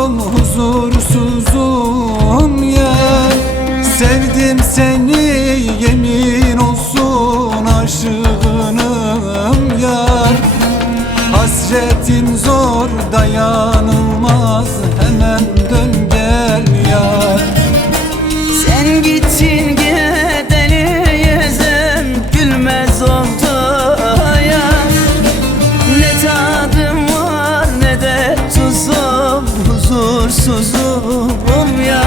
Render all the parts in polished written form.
huzursuzum, huzursuzum ya. Sevdim seni yemin olsun aşığınım yar. Hasretin zor dayanılmaz, hemen dön gel yar. Sen gittin gideli yüzüm gülmez oldu ya. Ne tadım var ne de tuzum, huzursuzum ya.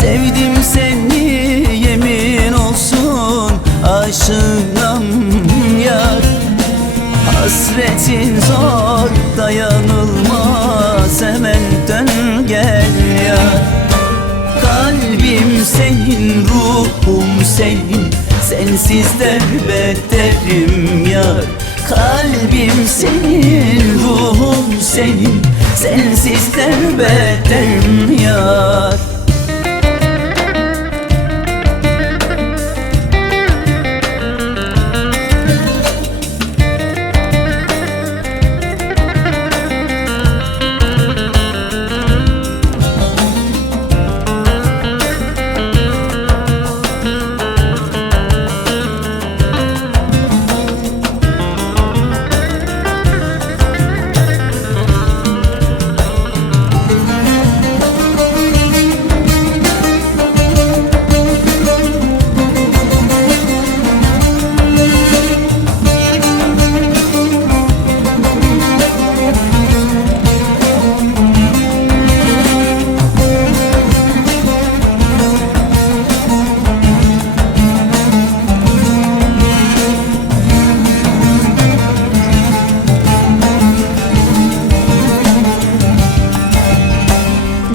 Sevdim seni yemin olsun aşığım yar. Hasretin zor dayanılmaz, hemen dön gel yar. Kalbim senin, ruhum senin, sensiz de beterim yar. Kalbim senin, ruhum senin, sensiz de beterim yar.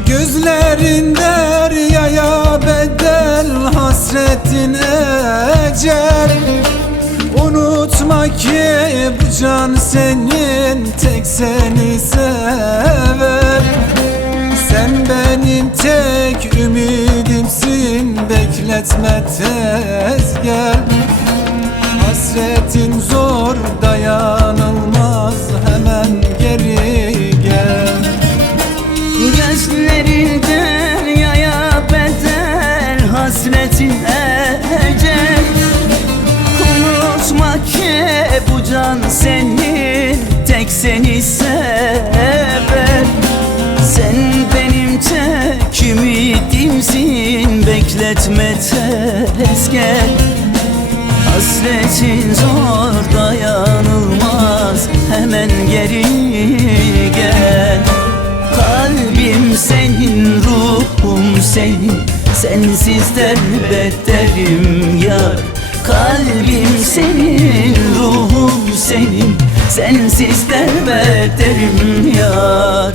Gözlerin deryaya bedel, hasretin ecel. Unutma ki bu can senin, tek seni sever. Sen benim tek ümidimsin, bekletme tez gel. Hasretin zor dayanılmaz, hemen geri gel. Gözlerin deryaya bedel, hasretin ecel. Unutma ki bu can senin, tek seni sever. Sen benim tek ümidimsin, bekletme tez gel. Hasretin zor dayanılmaz, hemen geri gel. Kalbim senin, ruhum senin, sensiz de beterim yar. Kalbim senin, ruhum senin, sensiz de beterim yar.